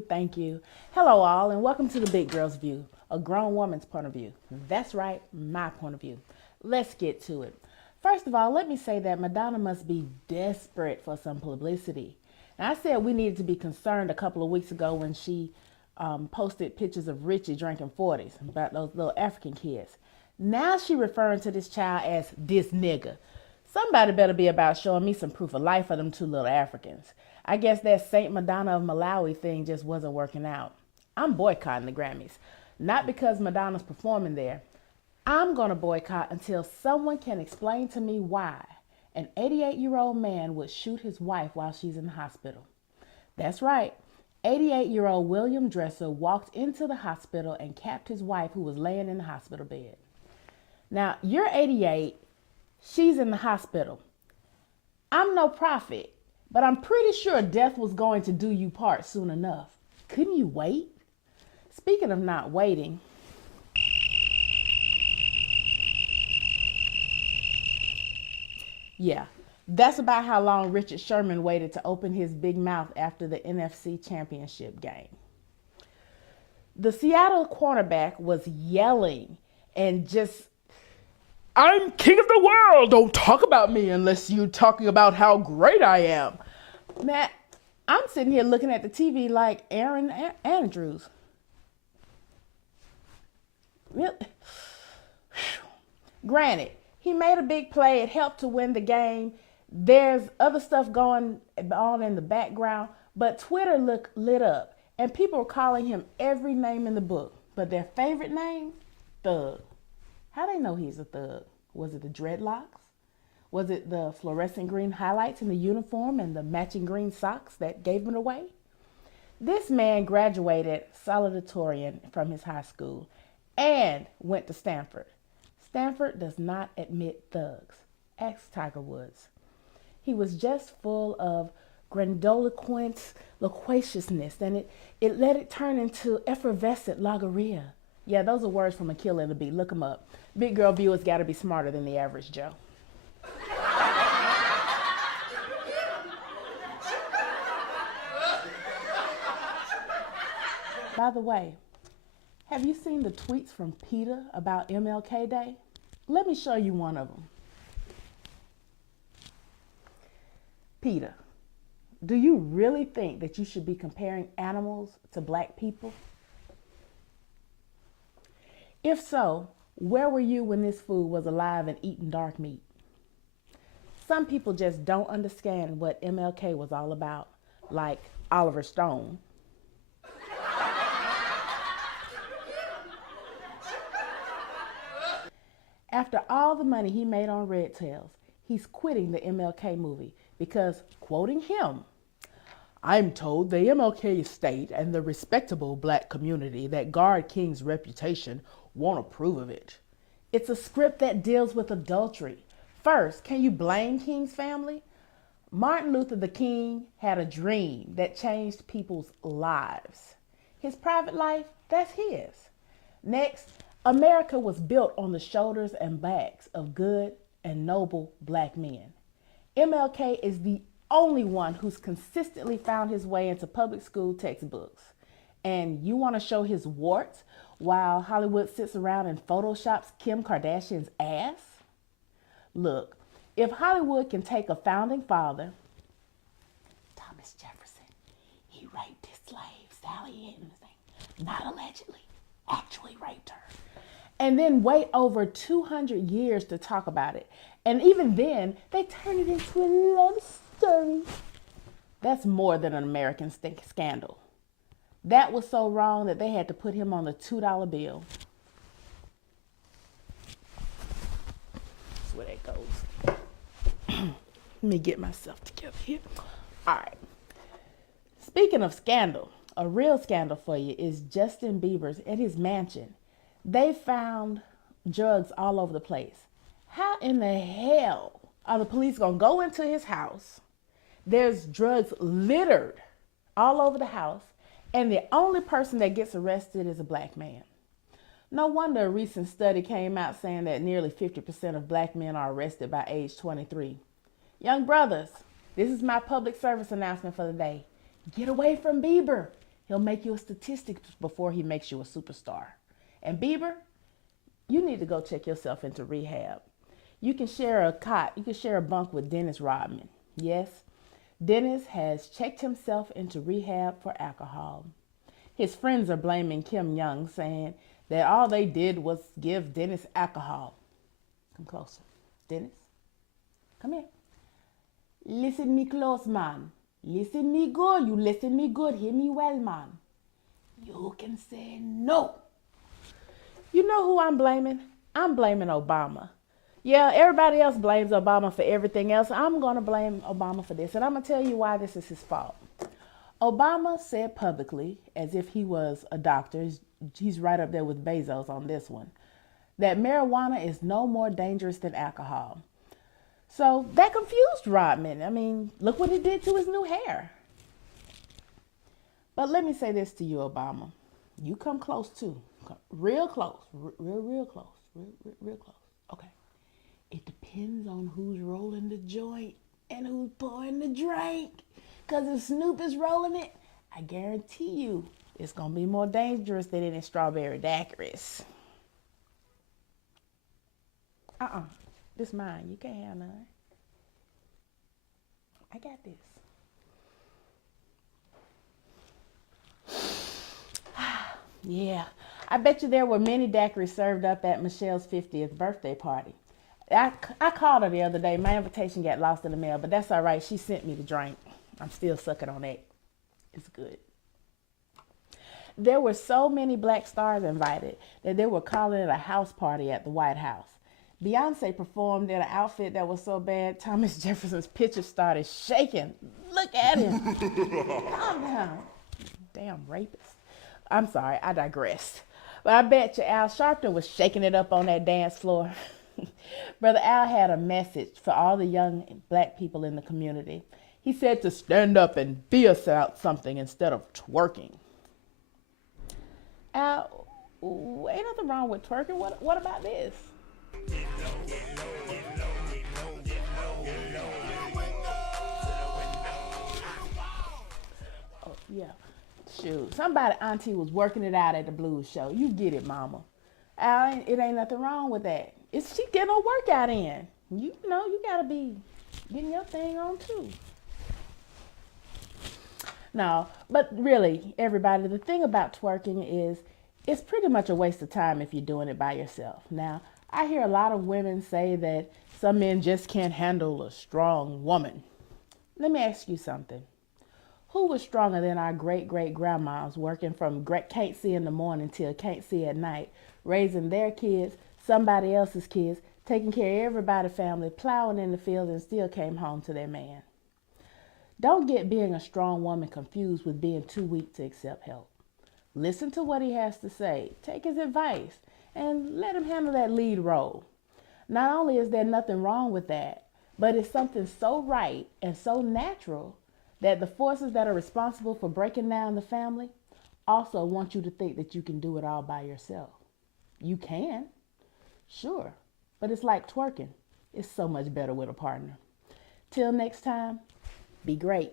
you, thank you. Hello all, and welcome to the Big Girl's View, a grown woman's point of view. That's right, my point of view. Let's get to it. First of all, let me say that Madonna must be desperate for some publicity. And I said we needed to be concerned a couple of weeks ago when she posted pictures of Richie drinking 40s, about those little African kids. Now she referring to this child as this nigga. Somebody better be about showing me some proof of life for them two little Africans. I guess that Saint Madonna of Malawi thing just wasn't working out. I'm boycotting the Grammys. Not because Madonna's performing there. I'm going to boycott until someone can explain to me why an 88-year-old man would shoot his wife while she's in the hospital. That's right. 88-year-old William Dresser walked into the hospital and capped his wife who was laying in the hospital bed. Now, you're 88. She's in the hospital. I'm no prophet, but I'm pretty sure death was going to do you part soon enough. Couldn't you wait? Speaking of not waiting, yeah, that's about how long Richard Sherman waited to open his big mouth after the NFC Championship game. The Seattle cornerback was yelling and just, "I'm king of the world. Don't talk about me unless you're talking about how great I am." Man, I'm sitting here looking at the TV like Aaron Andrews. Really? Granted, he made a big play. It helped to win the game. There's other stuff going on in the background, but Twitter lit up, and people were calling him every name in the book. But their favorite name? Thug. How they know he's a thug? Was it the dreadlocks? Was it the fluorescent green highlights in the uniform and the matching green socks that gave him away? This man graduated salutatorian from his high school and went to Stanford. Stanford does not admit thugs. Ask Tiger Woods. He was just full of grandiloquent loquaciousness, and it let it turn into effervescent logorrhea. Yeah, those are words from Achille and the Bee. Look them up. Big girl viewers got to be smarter than the average Joe. By the way, have you seen the tweets from PETA about MLK Day? Let me show you one of them. PETA, do you really think that you should be comparing animals to black people? If so, where were you when this food was alive and eating dark meat? Some people just don't understand what MLK was all about, like Oliver Stone. After all the money he made on Red Tails, he's quitting the MLK movie because, quoting him, "I'm told the MLK estate and the respectable black community that guard King's reputation won't approve of it. It's a script that deals with adultery. First, can you blame King's family? Martin Luther King had a dream that changed people's lives. His private life, that's his. Next, America was built on the shoulders and backs of good and noble black men. MLK is the only one who's consistently found his way into public school textbooks. And you want to show his warts while Hollywood sits around and photoshops Kim Kardashian's ass? Look, if Hollywood can take a founding father, Thomas Jefferson, he raped his slave, Sally Hemings, not allegedly, actually raped her, and then wait over 200 years to talk about it. And even then, they turn it into a love story. That's more than an American scandal. That was so wrong that they had to put him on the $2 bill. That's where that goes. Let me get myself together here. All right. Speaking of scandal, a real scandal for you is Justin Bieber's at his mansion. They found drugs all over the place. How in the hell are the police going to go into his house? There's drugs littered all over the house, and the only person that gets arrested is a black man. No wonder a recent study came out saying that nearly 50% of black men are arrested by age 23. Young brothers, this is my public service announcement for the day. Get away from Beiber. He'll make you a statistic before he makes you a superstar. And Beiber, you need to go check yourself into rehab. You can share a cot, you can share a bunk with Dennis Rodman. Yes, Dennis has checked himself into rehab for alcohol. His friends are blaming Kim Young, saying that all they did was give Dennis alcohol. Come closer. Dennis, come here. Listen me close, man. Listen me good. You listen me good. Hear me well, man. You can say no. You know who I'm blaming? I'm blaming Obama. Yeah, everybody else blames Obama for everything else. I'm going to blame Obama for this. And I'm going to tell you why this is his fault. Obama said publicly, as if he was a doctor, he's right up there with Bezos on this one, that marijuana is no more dangerous than alcohol. So that confused Rodman. I mean, look what it did to his new hair. But let me say this to you, Obama. You come close too. Real close. Real close. Real close. Okay. It depends on who's rolling the joint and who's pouring the drink. Because if Snoop is rolling it, I guarantee you it's going to be more dangerous than any strawberry daiquiris. This mine. You can't have none. I got this. Yeah. I bet you there were many daiquiris served up at Michelle's 50th birthday party. I called her the other day. My invitation got lost in the mail, but that's all right. She sent me the drink. I'm still sucking on that. It's good. There were so many black stars invited that they were calling it a house party at the White House. Beyonce performed in an outfit that was so bad, Thomas Jefferson's picture started shaking. Look at him. Calm down. Damn rapist. I'm sorry, I digressed. But I bet you Al Sharpton was shaking it up on that dance floor. Brother Al had a message for all the young black people in the community. He said to stand up and be about something instead of twerking. Al, ain't nothing wrong with twerking. What about this? Oh, yeah. Shoot. Somebody auntie was working it out at the blues show. You get it, mama. Al, it ain't nothing wrong with that. She getting her workout in. You know, you gotta be getting your thing on too. No, but really, everybody, the thing about twerking is it's pretty much a waste of time if you're doing it by yourself. Now, I hear a lot of women say that some men just can't handle a strong woman. Let me ask you something. Who was stronger than our great-great-grandmas working from can't see in the morning till can't see at night, raising their kids, somebody else's kids, taking care of everybody's family, plowing in the fields, and still came home to their man? Don't get being a strong woman confused with being too weak to accept help. Listen to what he has to say, take his advice, and let him handle that lead role. Not only is there nothing wrong with that, but it's something so right and so natural that the forces that are responsible for breaking down the family also want you to think that you can do it all by yourself. You can, sure, but it's like twerking. It's so much better with a partner. Till next time, be great.